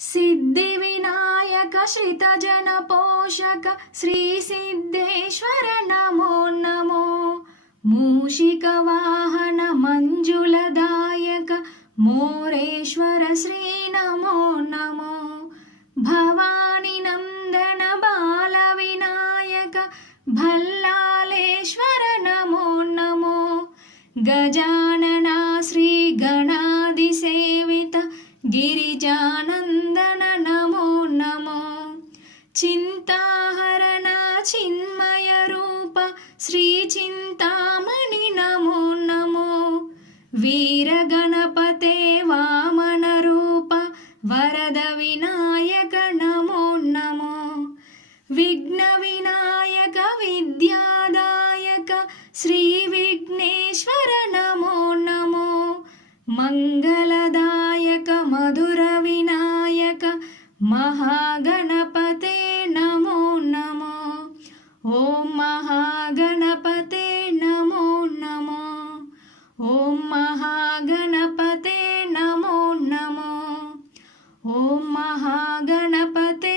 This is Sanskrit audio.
सिद्धिविनायक श्रितजनपोषक श्रीसिद्धेश्वर नमो नमो। मूषिकवाहन मञ्जुलदायक मोरेश्वर श्री नमो नमो। भवानि नन्दन बालविनायक भल्लालेश्वर नमो नमो। गजानना श्रीगणादिसेवित गिरिजानन्दन नमो नमो चिन्ताहरण चिन्मयरूप श्रीचिन्तामणि नमो नमो वीरगणपते वामनरूप वरदविनायक नमो नमो विघ्नविनायक विद्यादायक श्रीविघ्नेश्वर नमो नमो मङ्गलदायक मधुरविनायक महागणपते नमो नमो। ॐ महागणपते नमो नमो। ॐ महागणपते नमो नमो। ॐ महागणपते